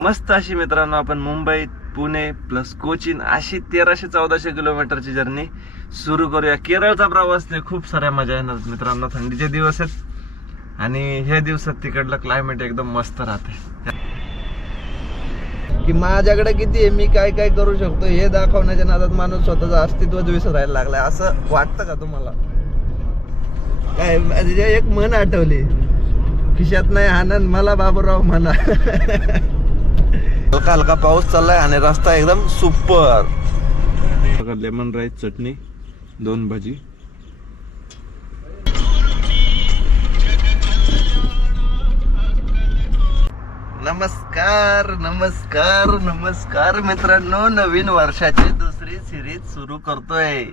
मस्त अशी मित्रांनो आपण मुंबई पुणे प्लस कोचीन अशी 1300-1400 किलोमीटरची जर्नी सुरू करूया. केरळचा प्रवास ते खूप साऱ्या मजा येणार मित्रांनो. थंडीचे दिवस आहेत आणि ह्या दिवसात तिकडलं क्लायमेट एकदम मस्त राहते. की माझ्याकडे किती आहे, मी काय काय करू शकतो हे दाखवण्याच्या नादात माणूस स्वतःचं अस्तित्वच विसरायला लागलाय. असं वाटतं का तुम्हाला? काय एक म्हण आठवली, खिशात नाही आनंद मला बाबूराव म्हणा. हलका हलका पाऊस चाललाय आणि रस्ता एकदम सुपर. लेमन राईस चटणी, 2 भजी. नमस्कार नमस्कार नमस्कार मित्रांनो, नवीन वर्षाची दुसरी सिरीज सुरू करतोय.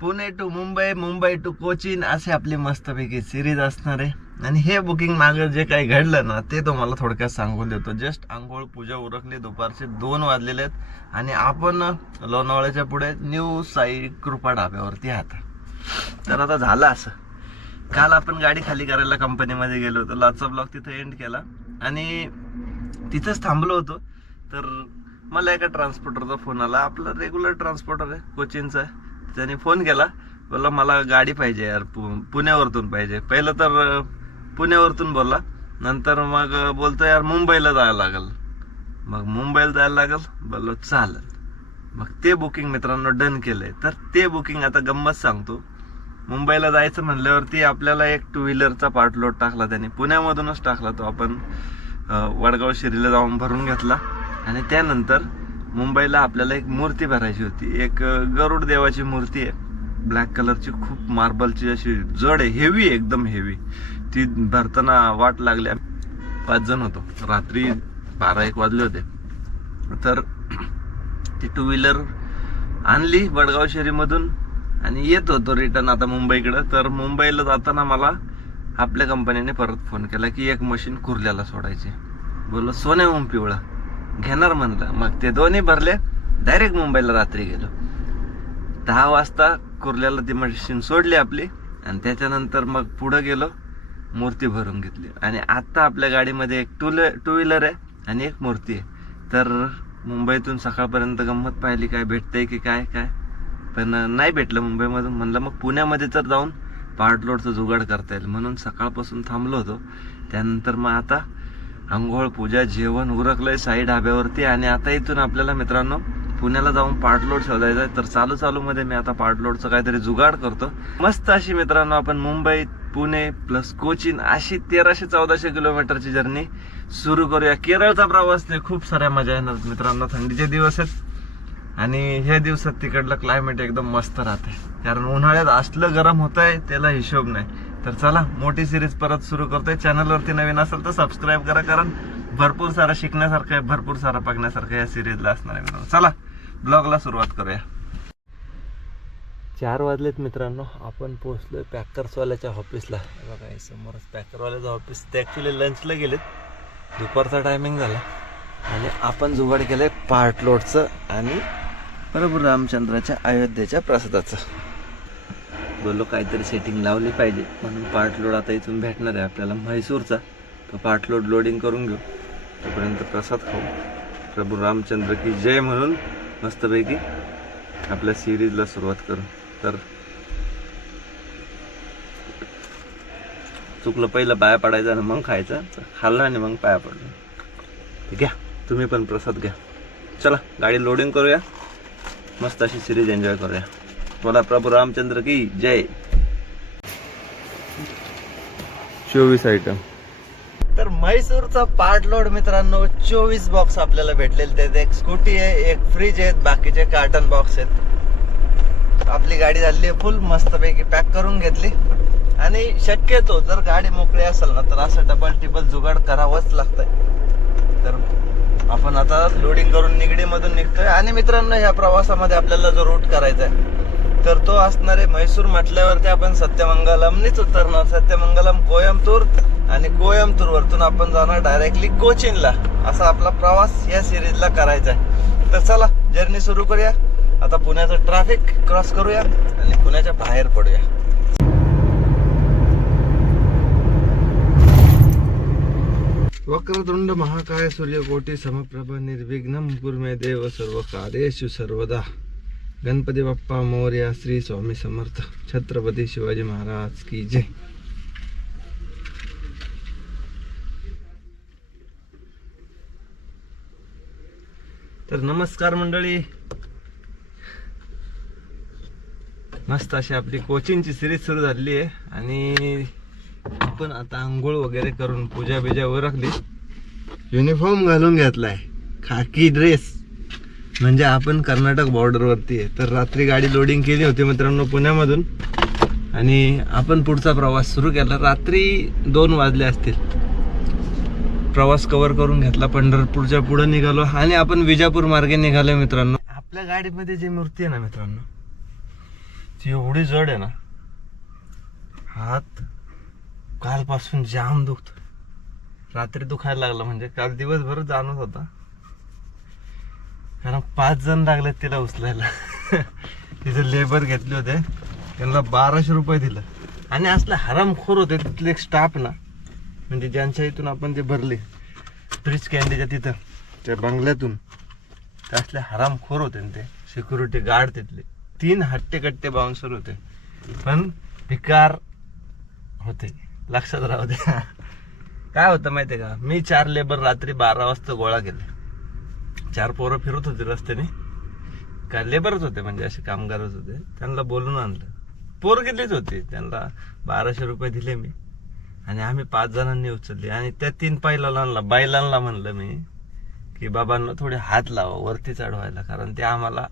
पुणे टू मुंबई, मुंबई टू कोचीन अशी आपली मस्तपैकी सिरीज असणार आहे. आणि हे बुकिंग मागे जे काही घडलं ना ते तुम्हाला थोडक्यात सांगून देतो. जस्ट आंघोळ पूजा उरकली, दुपारचे 2 वाजलेले आहेत आणि आपण लोणावळ्याच्या पुढे न्यू साई कृपा ढाब्यावरती आहात. तर आता झालं असं, काल आपण गाडी खाली करायला कंपनीमध्ये गेलो होतो. लाचा ब्लॉग तिथे एंड केला आणि तिथंच थांबलो होतो. तर मला एका ट्रान्सपोर्टरचा फोन आला. आपला रेग्युलर ट्रान्सपोर्टर आहे, कोचीनचा आहे. त्याने फोन केला, बोलला मला गाडी पाहिजे यार, पुण्यावरतून पाहिजे. पहिलं तर पुण्यावरतून बोलला, नंतर मग बोलतो यार मुंबईला जायला लागल. मग मुंबईला जायला लागल, बोललो चालेल. मग ते बुकिंग मित्रांनो डन केलंय. तर ते बुकिंग आता गंमत सांगतो. मुंबईला जायचं म्हणल्यावरती आपल्याला एक 2 व्हीलरचा पार्ट लोड टाकला त्याने, पुण्यामधूनच टाकला तो. आपण वडगाव शिरीला जाऊन भरून घेतला आणि त्यानंतर मुंबईला आपल्याला एक मूर्ती भरायची होती. एक गरुड देवाची मूर्ती आहे, ब्लॅक कलरची, खूप मार्बलची अशी जड आहे, हेवी, एकदम हेवी. ती भरताना वाट लागली. 5 जण होतो, रात्री 12-1 वाजले होते. तर ती 2 व्हीलर आणली वडगाव शहरीमधून आणि येत होतो रिटर्न आता मुंबईकडं. तर मुंबईला जाताना मला आपल्या कंपनीने परत फोन केला की एक मशीन कुर्ल्याला सोडायची. बोललो सोन्याहून पिवळा घेणार म्हणलं. मग ते दोन्ही भरले, डायरेक्ट मुंबईला रात्री गेलो. 10 वाजता कुर्ल्याला ती मशीन सोडली आपली आणि त्याच्यानंतर मग पुढं गेलो, मूर्ती भरून घेतली. आणि आत्ता आपल्या गाडीमध्ये एक 2 व्हीलर आहे आणि एक मूर्ती आहे. तर मुंबईतून सकाळपर्यंत गंमत पाहिली, काय भेटतंय की काय काय, पण नाही भेटलं मुंबईमधून. म्हणलं मग पुण्यामध्ये तर जाऊन पार्ट लोडचं जुगाड करता येईल, म्हणून सकाळपासून थांबलो होतो. त्यानंतर मग आता आंघोळ पूजा जेवण उरकलंय साई ढाब्यावरती आणि आता इथून आपल्याला मित्रांनो पुण्याला जाऊन पार्ट लोड शोधायचा आहे. तर चालू मध्ये मी आता पार्ट लोडचं काहीतरी जुगाड करतो. मस्त अशी मित्रांनो आपण मुंबई पुणे प्लस कोचीन अशी 1300-1400 किलोमीटरची जर्नी सुरू करूया. केरळचा प्रवास ते खूप साऱ्या मजा येणार मित्रांनो. थंडीचे दिवस आहेत आणि ह्या दिवसात तिकडलं क्लायमेट एकदम मस्त राहते, कारण उन्हाळ्यात असलं गरम होत आहे त्याला हिशोब नाही. तर चला मोठी सिरीज परत सुरू करतोय. चॅनलवरती नवीन असेल तर सबस्क्राईब करा, कारण भरपूर सारं शिकण्यासारखं आहे, भरपूर सारं बघण्यासारखं या सिरीजला असणार आहे मित्रांनो. चला ब्लॉगला सुरुवात करूया. 4 वाजलेत मित्रांनो. आपण पोहोचलोय पॅकर्सवाल्याच्या ऑफिसला. बघा हे समोरच पॅकरवाल्याचं ऑफिस. ते ॲक्च्युली लंचला गेलेत, दुपारचा टायमिंग झाला आणि आपण जुगाड केलंय पार्ट लोडचं आणि प्रभू रामचंद्राच्या अयोध्येच्या प्रसादाचं. बोललो काहीतरी सेटिंग लावली पाहिजे, म्हणून पार्ट लोड आता इथून भेटणार आहे आपल्याला म्हैसूरचा. तो पार्ट लोड लोडिंग करून घेऊ, तोपर्यंत प्रसाद खाऊ. प्रभू रामचंद्र की जय म्हणून मस्तपैकी आपल्या सिरीजला सुरुवात करू. तर चुकलं, पहिलं पाया पडायचं आणि मग खायचं. खाल्लं आणि मग पाया पडलं. घ्या तुम्ही पण प्रसाद घ्या. चला गाडी लोडिंग करूया, मस्त अशी सिरीज एन्जॉय करूया. बोला प्रभू रामचंद्र की जय. 24 आयटम. तर म्हैसूरचा पार्ट लोड मित्रांनो 24 बॉक्स आपल्याला भेटलेले. त्यात एक स्कूटी आहे, एक फ्रीज आहेत, बाकीचे कार्टन बॉक्स आहेत. आपली गाडी झाली आहे फुल, मस्तपैकी पॅक करून घेतली. आणि शक्यतो जर गाडी मोकळी असेल ना तर असं डबल टिबल जुगाड करावंच लागतंय. तर आपण आता लोडिंग करून निगडीमधून निघतोय. आणि मित्रांनो ह्या प्रवासामध्ये आपल्याला जो रूट करायचा आहे तर तो असणार आहे म्हैसूर म्हटल्यावरती आपण सत्यमंगलमनीच उतरणार. सत्यमंगलम कोयंबतूर आणि कोयंबतूर वरतून आपण जाणार डायरेक्टली कोचीनला. असा आपला प्रवास या सिरीजला करायचा आहे. तर चला जर्नी सुरू करूया. आता पुण्याचं ट्रॅफिक क्रॉस करूया आणि पुण्याच्या बाहेर पडूया. वक्रतुंड महाकाय सूर्यकोटी समप्रभ निर्विघ्नं कुरु मे देव सर्व कार्येषु सर्वदा. गणपती बाप्पा मोरया. श्री स्वामी समर्थ. छत्रपती शिवाजी महाराज की जय. तर नमस्कार मंडळी. मस्त अशी आपली कोचिंगची सिरीज सुरू झालेली आहे आणि आपण आता आंघोळ वगैरे करून पूजा बिजा उरकली, युनिफॉर्म घालून घेतलाय, खाकी ड्रेस, म्हणजे आपण कर्नाटक बॉर्डर वरती आहे. तर रात्री गाडी लोडिंग केली होती मित्रांनो पुण्यामधून आणि आपण पुढचा प्रवास सुरू केला. रात्री 2 वाजले असतील. प्रवास कव्हर करून घेतला, पंढरपूरच्या पुढे निघालो आणि आपण विजापूर मार्गे निघालो मित्रांनो. आपल्या गाडीमध्ये जी मूर्ती आहे ना मित्रांनो, ती एवढी जड आहे ना, हात कालपासून जाम दुखतो. रात्री दुखायला लागला, म्हणजे काल दिवसभर जाणवत होता, कारण 5 जण लागले तिला उचलायला. तिथे लेबर घेतले होते, त्यांना 1200 रुपये दिलं. आणि असले हरामखोर होते तिथले स्टाफ ना, म्हणजे ज्यांच्या इथून आपण ते भरले ब्रिज कॅन्डीच्या तिथं त्या बंगल्यातून, ते असले हरामखोर होते ते सिक्युरिटी गार्ड तिथले. 3 हट्टे-कट्टे बाउन्सर होते, पण भिकार होते, लक्षात राहू दे. काय होतं माहिती आहे का, मी 4 लेबर रात्री 12 वाजता गोळा केले. 4 पोरं फिरत होते रस्त्याने, काय लेबरच होते, म्हणजे असे कामगारच होते. त्यांना बोलून आणलं, पोर गेलीच होती, त्यांना 1200 रुपये दिले मी आणि आम्ही 5 जणांनी उचलली. आणि त्या 3 बायलांना म्हणलं मी की बाबांना थोडे हात लावा वरती चढवायला, कारण ते आम्हाला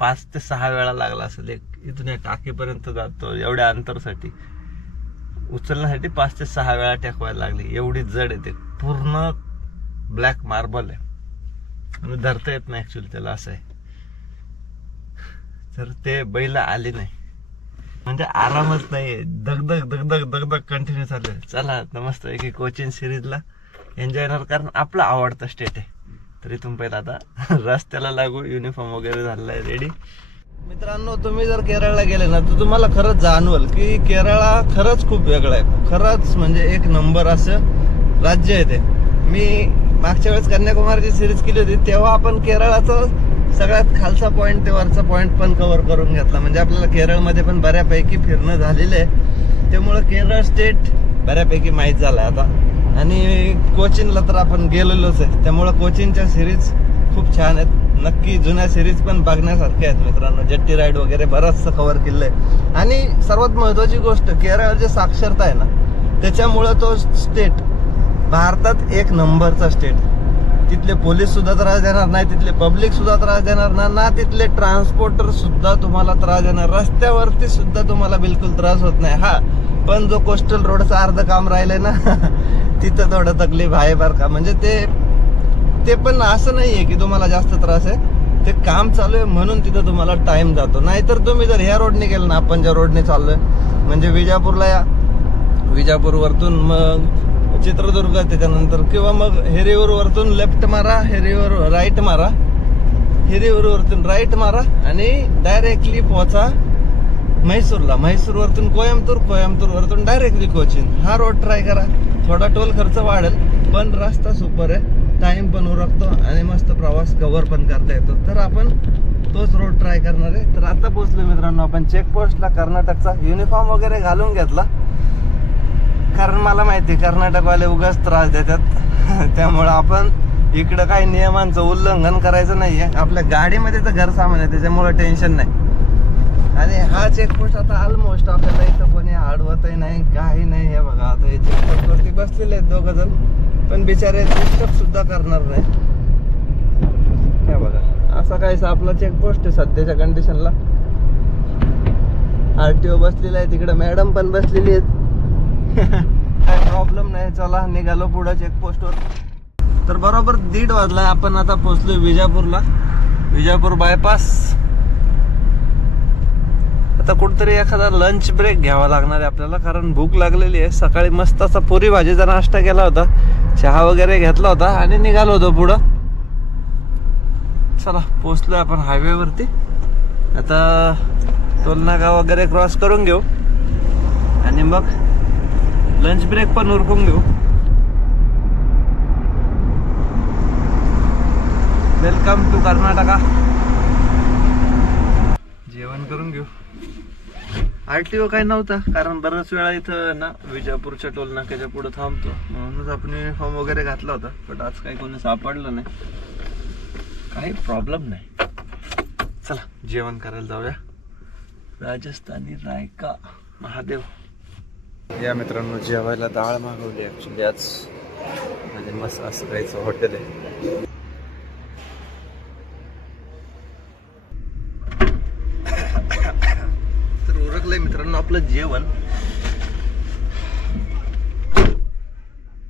5 ते 6 वेळा लागला असेल. इथून टाकीपर्यंत जातो एवढ्या अंतरसाठी उचलण्यासाठी 5 ते 6 वेळा टेकवायला लागली. एवढी जड आहे ते, पूर्ण ब्लॅक मार्बल आहे आणि धरता येत नाही ऍक्च्युअली त्याला, असं आहे. तर ते बैल आली नाही, म्हणजे आरामच नाहीये, दगदग दगदग दगदग कंटिन्यू चालू आहे. चला मस्त की कोचिंग सिरीजला एन्जॉय येणार, कारण आपला आवडता स्टेट आहे. तर इथून पहिला आता रस्त्याला लागू. युनिफॉर्म वगैरे झालेला आहे रेडी. मित्रांनो, तुम्ही जर केरळला गेले ना, तर तुम्हाला खरंच जाणवल की केरळा खरंच खूप वेगळं आहे. खरंच म्हणजे एक नंबर असं राज्य आहे ते. मी मागच्या वेळेस कन्याकुमारीची सिरीज केली होती, तेव्हा आपण केरळाचं सगळ्यात खालचा पॉईंट ते वरचा पॉईंट पण कव्हर करून घेतला. म्हणजे आपल्याला केरळमध्ये पण बऱ्यापैकी फिरणं झालेलं आहे, त्यामुळं केरळ स्टेट बऱ्यापैकी माहीत झालं आहे आता. आणि कोचीनला तर आपण गेलेलोच आहे, त्यामुळं कोचीनच्या सिरीज खूप छान आहेत. नक्की जुन्या सिरीज पण बघण्यासारख्या आहेत मित्रांनो. जेट्टी राईड वगैरे बरंचसं कव्हर केलं आहे. आणि सर्वात महत्त्वाची गोष्ट, केरळ जे साक्षरता आहे ना, त्याच्यामुळं तो स्टेट भारतात 1 नंबरचा स्टेट. तिथले पोलीस सुद्धा त्रास देणार नाही, तिथले पब्लिक सुद्धा त्रास देणार ना तिथले ट्रान्सपोर्टर सुद्धा तुम्हाला त्रास देणार, रस्त्यावरती सुद्धा तुम्हाला बिलकुल त्रास होत नाही. हा, पण जो कोस्टल रोडचं अर्ध काम राहिलंय ना तिथं थोडं तकलीफ आहे बरं का. म्हणजे ते पण असं नाहीये की तुम्हाला जास्त त्रास आहे, ते काम चालू आहे म्हणून तिथं तुम्हाला टाइम जातो. नाहीतर तुम्ही जर ह्या रोडने गेलं ना, आपण ज्या रोडने चाललोय, म्हणजे विजापूरला या, विजापूरवरतून मग चित्रदुर्ग, त्याच्यानंतर किंवा मग हिरीवरतून लेफ्ट मारा, हिरीवर राईट मारा, हिरीवरतून राईट मारा आणि डायरेक्टली पोहोचा म्हैसूरला. म्हैसूरवरतून कोयंबतूरवरतून डायरेक्टली कोचीन. हा रोड ट्राय करा. थोडा टोल खर्च वाढेल, पण रस्ता सुपर आहे, टाइम पण उरकतो आणि मस्त प्रवास कव्हर पण करता येतो. तर आपण तोच रोड ट्राय करणार आहे. तर आता पोहोचलो मित्रांनो आपण चेकपोस्टला कर्नाटकचा. युनिफॉर्म वगैरे घालून घेतला, कारण मला माहिती कर्नाटकवाले उगाच त्रास देतात. त्यामुळं आपण इकडं काही नियमांचं उल्लंघन करायचं नाहीये. आपल्या गाडीमध्ये तर घर सामान आहे, त्याच्यामुळं टेन्शन नाही. आणि हा चेकपोस्ट आता ऑलमोस्ट आपल्याला इथं कोणी अडवतही नाही, काही नाही. हे बघा, आता हे चेकपोस्टवरती बसलेले आहेत 2 जण, पण बिचारे डिस्टर्ब सुद्धा करणार नाही. हे बघा, असा काहीसा आपला चेकपोस्ट आहे सध्याच्या कंडिशनला. RTO बसलेला आहे तिकडे, मॅडम पण बसलेली आहेत. काही प्रॉब्लेम नाही. चला निघालो पुढं चेकपोस्टवर. तर बरोबर 1:30 वाजला. आपण आता पोहोचलो विजापूरला, विजापूर बायपास. आता कुठतरी एखादा लंच ब्रेक घ्यावा लागणार आहे आपल्याला, कारण भूक लागलेली आहे. सकाळी मस्त असा पुरी भाजीचा नाश्ता केला होता, चहा वगैरे घेतला होता आणि निघालो होतो पुढं. चला पोहोचलोय आपण हायवेवरती. आता टोलनाका वगैरे क्रॉस करून घेऊ आणि मग लंच ब्रेक पण उरकून घेऊ. Welcome to Karnataka. जेवण करून घेऊ. RTO काय नव्हता, कारण बऱ्याच वेळा इथं ना विजापूरच्या टोल नाक्याच्या पुढे थांबतो, म्हणूनच आपण युनिफॉर्म वगैरे घातला होता. पण आज काही कोणी सापडलं नाही, काही प्रॉब्लेम नाही. चला जेवण करायला जाऊया. राजस्थानी रायका महादेव. या मित्रांनो, जेवायला डाळ मागवली ॲक्च्युली आज. म्हणजे मस्त असं काहीचं हॉटेल आहे. तर उरकलंय मित्रांनो आपलं जेवण.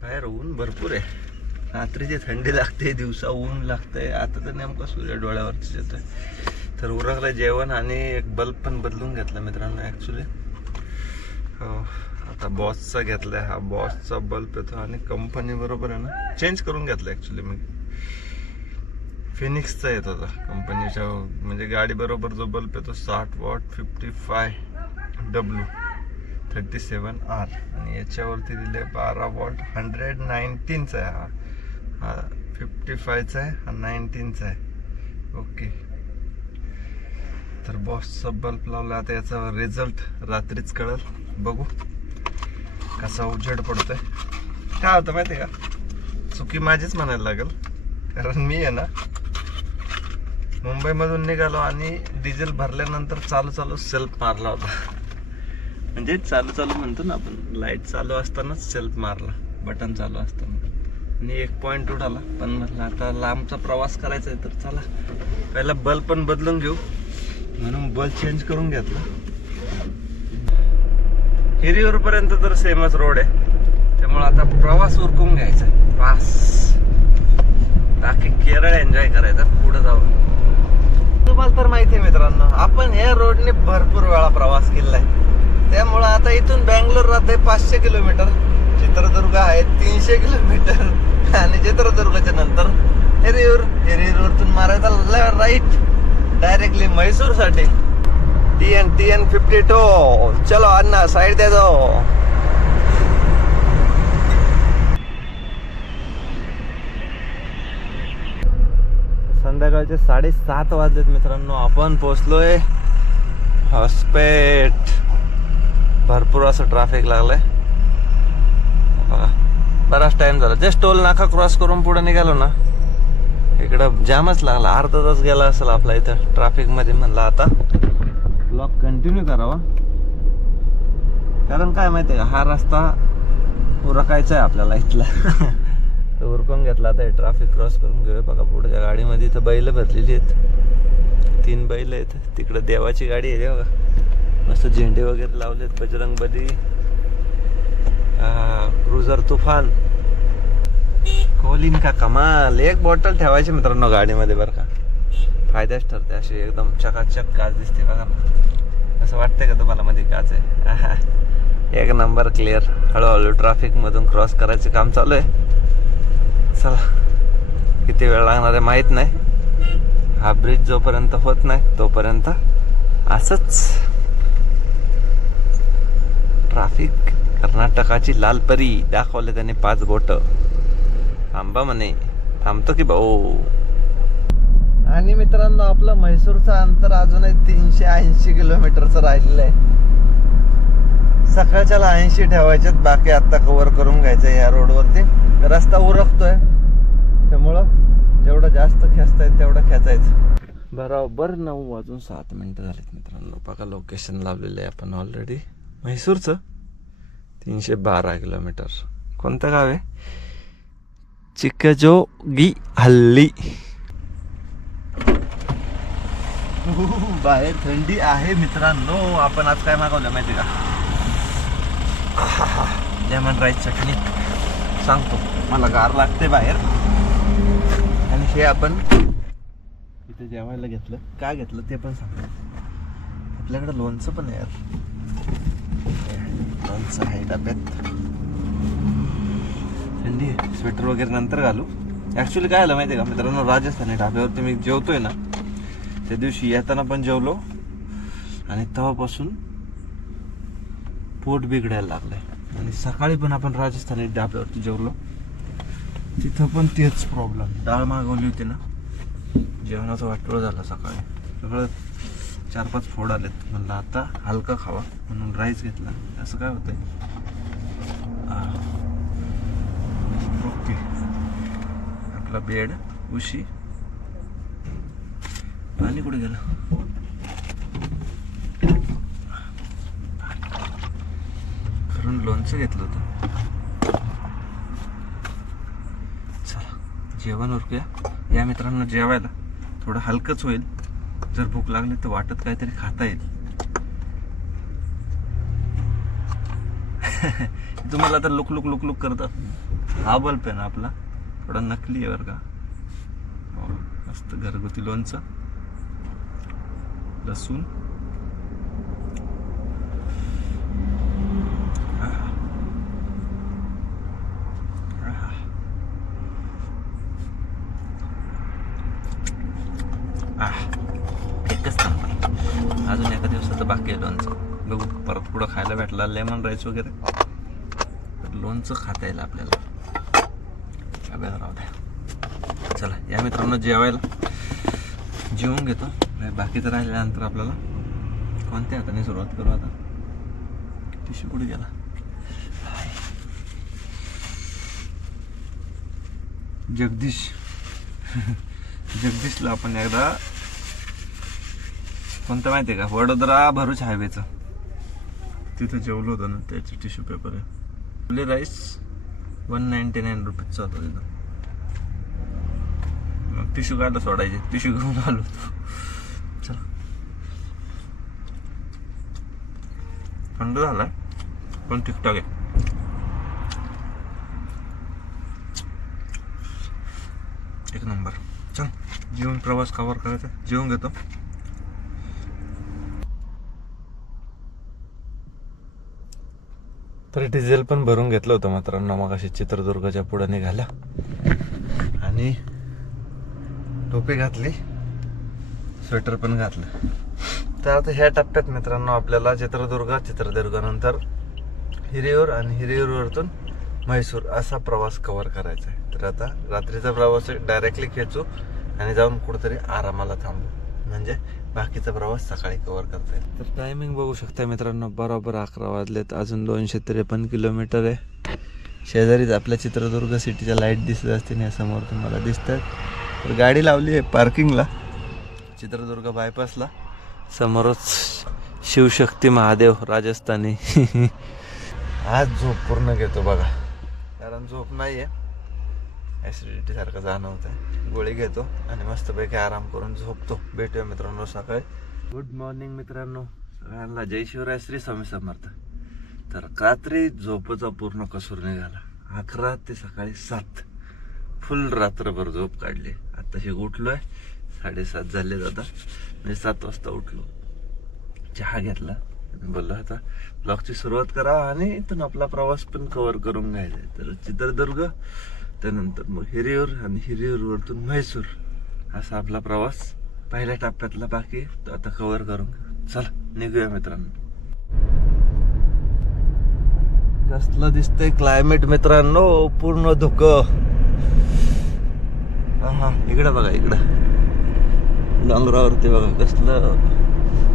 बाहेर ऊन भरपूर आहे. रात्रीची थंडी लागते, दिवसा ऊन लागतंय. आता तर नेमकं सूर्य डोळ्यावरतीच येतोय. तर उरकलं जेवण आणि एक बल्ब पण बदलून घेतला मित्रांनो ॲक्च्युली. आता बॉसचा घेतलाय. हा बॉसचा बल्ब येतो आणि कंपनी बरोबर आहे ना चेंज करून घेतला ॲक्च्युली. मी फिनिक्सचा येत होता कंपनीच्या, म्हणजे गाडी बरोबर जो बल्ब येतो 60 वॉट 55W 37R. आणि याच्यावरती दिले 12 वॉट 119चा आहे. हा 55चा आहे, हा 19चा आहे. ओके. तर बॉसचा बल्ब लावला. आता याचा रिझल्ट रात्रीच कळेल. बघू कसा उजेड पडतोय. काय होतं माहिती आहे का, चुकी माझीच म्हणायला लागेल. कारण मी आहे ना मुंबईमधून निघालो आणि डिझेल भरल्यानंतर चालू सेल्फ मारला होता. म्हणजे चालू म्हणतो ना आपण, लाईट चालू असतानाच सेल्फ मारला, बटन चालू असताना. आणि 1 पॉईंट उडाला. पण म्हटलं आता लांबचा प्रवास करायचा आहे तर चला पहिला बल्ब पण बदलून घेऊ, म्हणून बल्ब चेंज करून घेतला. हिरियूर पर्यंत तर सेमच रोड आहे, त्यामुळे आता प्रवास उरकून घ्यायचा बस. बाकी केरळ एन्जॉय करायचं पुढे जाऊन. तुम्हाला तर माहिती आहे मित्रांनो, आपण ह्या रोडने भरपूर वेळा प्रवास केलाय. त्यामुळं आता इथून बँगलोर राहते 500 किलोमीटर, चित्रदुर्ग आहे 300 किलोमीटर आणि चित्रदुर्गच्या नंतर हिरियूरतून मारायचा राईट डायरेक्टली म्हैसूर साठी. TN 52. चलो अन्ना साइड दे दो. संध्याकाळचे 7:30 वाजलेत मित्रांनो. आपण पोहोचलोय हॉस्पेट. भरपूर असं ट्रॅफिक लागलंय बघा. बराच टाइम झाला. जस्ट टोल नाका क्रॉस करून पुढे निघालो ना, इकडं जामच लागला. अर्धा तास गेला असेल आपला इथं ट्रॅफिक मध्ये. म्हणलं आता ब्लॉग कंटिन्यू करावा, कारण काय माहितीये का, हा रस्ता उरकायचा आहे आपल्याला इथला. तर उरकून घेतला. आता ट्रॅफिक क्रॉस करून घेऊया. बघा पुढच्या गाडीमध्ये इथं बैल भरलेली आहेत. 3 बैल आहेत. तिकडं देवाची गाडी आहे बघा. मस्त झेंडे वगैरे लावलेत. बजरंगबली, क्रुझर तुफान, कोलिन का कमाल. एक बॉटल ठेवायची मित्रांनो गाडीमध्ये बरं का, फायद्याच ठरते. अशी एकदम चकाचक काच दिसते बघा. असं वाटतंय का तुम्हाला मध्ये काच आहे? एक नंबर क्लिअर. हळूहळू ट्रॅफिक मधून क्रॉस करायचं काम चालू आहे. चला किती वेळ लागणार आहे माहित नाही. हा ब्रिज जोपर्यंत होत नाही तोपर्यंत असंच ट्रॅफिक. कर्नाटकाची लाल परी दाखवले त्याने 5 बोट. थांबा म्हणे. थांबतो की भाऊ. आणि मित्रांनो, आपलं म्हैसूरचं अंतर अजूनही 380 किलोमीटरचं राहिलेलं आहे. सकाळच्याला 80 ठेवायचे, बाकी आता कव्हर करून घ्यायचं या रोडवरती. रस्ता उरकतोय, त्यामुळं जेवढं जास्त खेचता येईल तेवढं खेचायचं. बरोबर 9:07 झालेत मित्रांनो. बघा लोकेशन लावलेलं आहे आपण ऑलरेडी. म्हैसूरचं 312 किलोमीटर. कोणतं गाव आहे? चिक्कजोगी हल्ली. बाहेर थंडी आहे मित्रांनो. आपण आज काय मागवलं माहिती का? लेमन राईस चटणी. सांगतो, मला गार लागते बाहेर. आणि हे आपण इथे जेवायला घेतलं. काय घेतलं ते पण सांगतो. आपल्याकडे लोणचं पण आहे यार. लोणचं आहे डब्यात. थंडी आहे. स्वेटर वगैरे नंतर घालू. ॲक्च्युली काय झालं माहिती आहे का मित्रांनो, राजस्थानी ढाब्यावरती मी जेवतोय ना, त्या दिवशी येताना पण जेवलो आणि तेव्हापासून पोट बिघडायला लागलंय. आणि सकाळी पण आपण राजस्थानी ढाब्यावरती जेवलो, तिथं पण तेच प्रॉब्लेम. डाळ मागवली होती ना, जेवणाचं वाटोळं झालं सकाळी, सगळं 4-5 फोड आलेत. म्हणलं आता हलका खावा म्हणून राईस घेतला. असं काय होतंय. ओके, आपला बेड, उशी. पाणी कुठे गेलं. घरून लोणचं घेतलं होतं. चला जेवण उरकूया. या मित्रांनो जेवायला थोडं हलकंच होईल. जर भूक लागली तर वाटत काहीतरी खाता येईल. तुम्हाला तर लुक लुक लुक लुक करतात. हा बल्ब आहे ना आपला, थोडा नकली आहे बरं का. मस्त घरगुती लोणचं, लसूण, एकच नंबर. अजून एका दिवसाचं बाकी आहे लोणचं. बघू परत पुढं खायला भेटला लेमन राईस वगैरे, तर लोणचं खाता येईल आपल्याला. राहू द्या. चला या मित्रांनो जेवायला जेवून घेतो. बाकीचं राहिल्यानंतर आपल्याला कोणत्या हाताने सुरुवात करू. आता टिश्यू कुठे गेला. जगदीशला आपण एकदा कोणतं माहिती आहे का, वडोदरा भरूच हायवेचं, तिथं जेवलो होतं ना, त्याचे टिश्यू पेपर आहे. फुले राईस 199 रुपीजचा होता तिथं. मग टिश्यू काढला सोडायचे, टिश्यू घेऊन आलो होतो. चला थंड झालाय पण ठीकठाक आहे. एक नंबर. चल जेवून प्रवास कव्हर करायचा. जेवून घेतो. तर डिझेल पण भरून घेतलं होतं मित्रांनो. मग अशी चित्रदुर्गाच्या पुढे निघाल्या आणि टोपी घातली, स्वेटर पण घातलं. तर आता ह्या टप्प्यात मित्रांनो आपल्याला चित्रदुर्गानंतर हिरियूर आणि हिरियूरवरतून म्हैसूर असा प्रवास कव्हर करायचा आहे. तर आता रात्रीचा प्रवास डायरेक्टली खेचू आणि जाऊन कुठेतरी आरामाला थांबू, म्हणजे बाकीचा प्रवास सकाळी कव्हर करता येईल. तर टायमिंग बघू शकता मित्रांनो, बरोबर 11 वाजलेत. अजून 253 किलोमीटर आहे. शेजारीच आपल्या चित्रदुर्ग सिटीच्या लाईट दिसत असतील, या समोर तुम्हाला दिसतात. तर गाडी लावली आहे पार्किंगला चित्रदुर्ग बायपासला. समोरच शिवशक्ती महादेव राजस्थानी. आज झोप पूर्ण घेतो बघा, कारण झोप नाही आहे, ॲसिडिटी सारखं जाणवत आहे. गोळी घेतो आणि मस्तपैकी आराम करून झोपतो. भेटूया मित्रांनो सकाळी. गुड मॉर्निंग मित्रांनो सगळ्यांना. जय शिवराय, श्री स्वामी समर्थ. तर रात्री झोपेचा पूर्ण कसूर निघाला. 11 ते सकाळी 7 फुल रात्रभर झोप काढली. आत्ताशी उठलोय, 7:30 झाले आता, म्हणजे 7 वाजता उठलो. चहा घेतला, बोललो आता ब्लॉगची सुरुवात करा आणि इथून आपला प्रवास पण कव्हर करून घ्यायचा आहे. तर चित्रदुर्ग, त्यानंतर मग हिरियूर आणि हिरियूरवरतून म्हैसूर असा आपला प्रवास पहिल्या टप्प्यातला बाकी तो आता कव्हर करून. चला निघूया मित्रांनो. कसलं दिसतंय क्लायमेट मित्रांनो, पूर्ण धुकं. हा इकडं बघा, इकडं डोंगरावरती बघा कसलं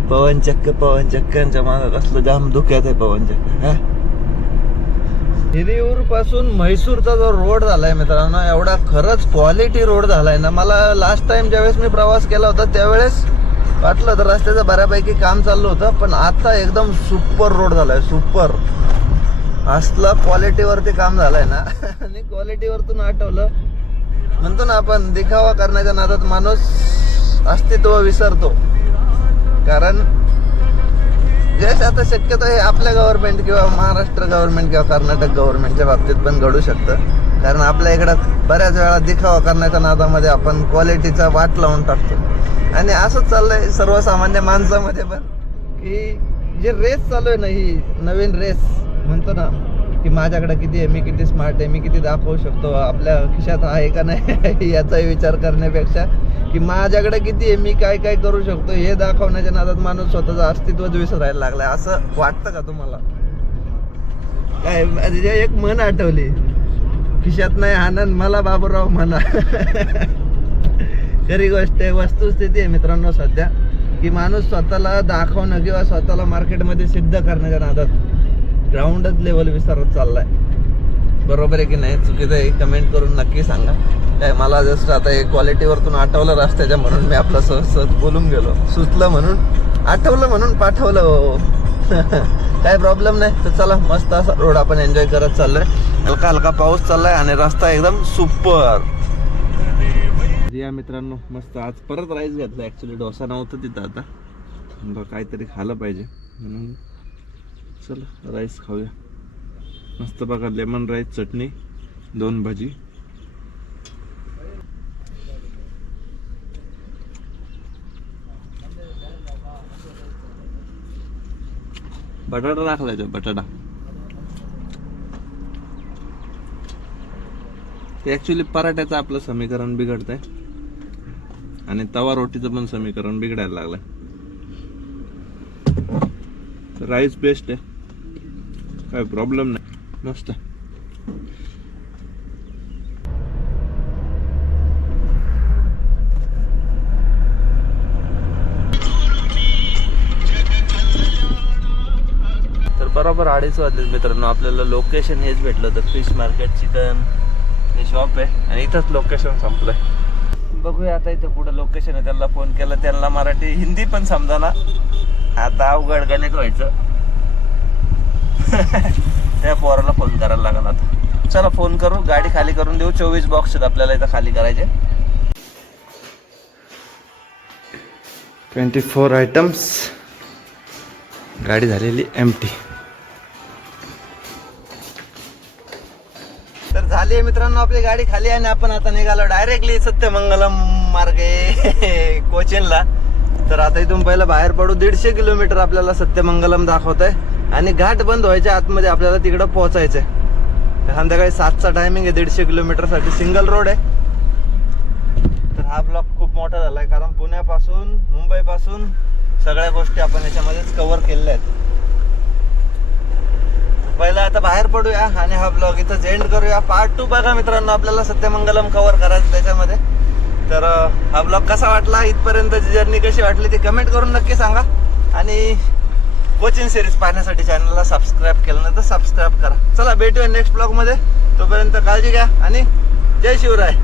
पवनचक्क्यांच्या मागं कसलं जाम धुक्यात आहे पवनचक्क. हिरियूर पासून म्हैसूरचा जो रोड झालाय मित्रांनो, एवढा खरंच क्वालिटी रोड झालाय ना. मला लास्ट टाइम ज्यावेळेस मी प्रवास केला होता त्यावेळेस वाटलं तर रस्त्याचं बऱ्यापैकी काम चाललं होतं, पण आता एकदम सुपर रोड झालाय, सुपर. असला क्वालिटीवरती काम झालंय ना. आणि क्वालिटीवरतून आठवलं, म्हणतो ना आपण दिखावा करण्याच्या नादात माणूस अस्तित्व विसरतो. कारण जस आता शक्यतो हे आपल्या गव्हर्नमेंट किंवा महाराष्ट्र गव्हर्नमेंट किंवा कर्नाटक गव्हर्नमेंटच्या बाबतीत पण घडू शकतं. कारण आपल्या इकडं बऱ्याच वेळा दिखावा करण्याच्या नादामध्ये आपण क्वालिटीचा वाट लावून टाकतो. आणि असंच चाललंय सर्वसामान्य माणसामध्ये पण, की जे रेस चालू आहे ना, ही नवीन रेस म्हणतो ना, की माझ्याकडे किती आहे, मी किती स्मार्ट आहे, मी किती दाखवू शकतो, आपल्या खिशात आहे का नाही याचाही विचार करण्यापेक्षा की माझ्याकडे किती आहे, मी काय काय करू शकतो, हे दाखवण्याच्या नादात माणूस स्वतःचं अस्तित्वच विसरायला लागलाय. असं वाटतं का तुम्हाला? काय एक म्हण आठवली, खिशात नाही आनंद मला बाबूराव म्हणा. खरी गोष्ट आहे, वस्तुस्थिती आहे मित्रांनो सध्या, की माणूस स्वतःला दाखवणं किंवा स्वतःला मार्केटमध्ये सिद्ध करण्याच्या नादात ग्राउंडच लेवल विसरत चाललाय. बरोबर आहे की नाही, चुकीचं आहे? कमेंट करून नक्की सांगा. काय मला जस्ट आता हे क्वालिटीवरतून आठवलं रस्त्याच्या, म्हणून मी आपलं सहज बोलून गेलो. सुचलं म्हणून, आठवलं म्हणून पाठवलं हो. काय प्रॉब्लेम नाही. तर चला, मस्त असा रोड आपण एन्जॉय करत चाललोय. हलका हलका पाऊस चाललाय आणि रस्ता एकदम सुपर. या मित्रांनो, मस्त आज परत राईस घेतला. ॲक्च्युली डोसा नव्हतं तिथं, आता काहीतरी खाल्लं पाहिजे म्हणून चला राईस खाऊया. मस्त बघा, लेमन राईस, चटणी, 2 भजी. बटाटा टाकलाय तो, बटाटा. ते ॲक्च्युली पराठ्याचं आपलं समीकरण बिघडतंय आणि तवा रोटीचं पण समीकरण बिघडायला लागलंय. राईस बेस्ट आहे, काय प्रॉब्लेम नाही, मस्त. तर बरोबर 2:30 वाजले मित्रांनो. आपल्याला लोकेशन हेच भेटलं होतं, फिश मार्केट, चिकन हे शॉप आहे आणि इथंच लोकेशन संपलंय. बघूया आता इथं कुठं लोकेशन आहे. त्यांना फोन केला, त्यांना मराठी हिंदी पण समजा ना, आता अवघड गणित व्हायचं. त्या पोराला फोन करायला लागला आता. चला फोन करू, गाडी खाली करून देऊ. 24 बॉक्स आहेत आपल्याला इथं खाली करायचे. 24 आयटम्स. गाडी झालेली एम्प्टी. तर झाली आहे मित्रांनो आपली गाडी खाली आणि आपण आता निघालो डायरेक्टली सत्यमंगलम मार्गे कोचीनला. तर आता इथून पहिलं बाहेर पडू. 150 किलोमीटर आपल्याला सत्यमंगलम दाखवत आहे आणि घाट बंद व्हायच्या आतमध्ये आपल्याला तिकडं पोहोचायचंय. संध्याकाळी 7चा टायमिंग आहे. 150 किलोमीटरसाठी सिंगल रोड आहे. तर हा ब्लॉग खूप मोठा झालाय, कारण पुण्यापासून, मुंबईपासून सगळ्या गोष्टी आपण याच्यामध्येच कव्हर केलेल्या आहेत. पहिला आता बाहेर पडूया आणि हा ब्लॉग इथंच एंड करूया. पार्ट 2 बघा मित्रांनो, आपल्याला सत्यमंगलम कव्हर करायचं त्याच्यामध्ये. तर हा ब्लॉग कसा वाटला, इथपर्यंतची जर्नी कशी वाटली ती कमेंट करून नक्की सांगा. आणि कोचिंग सिरीज पाहण्यासाठी चॅनलला सबस्क्राईब केलं नाही तर सबस्क्राईब करा. चला भेटूया नेक्स्ट ब्लॉगमध्ये. तोपर्यंत काळजी घ्या आणि जय शिवराय.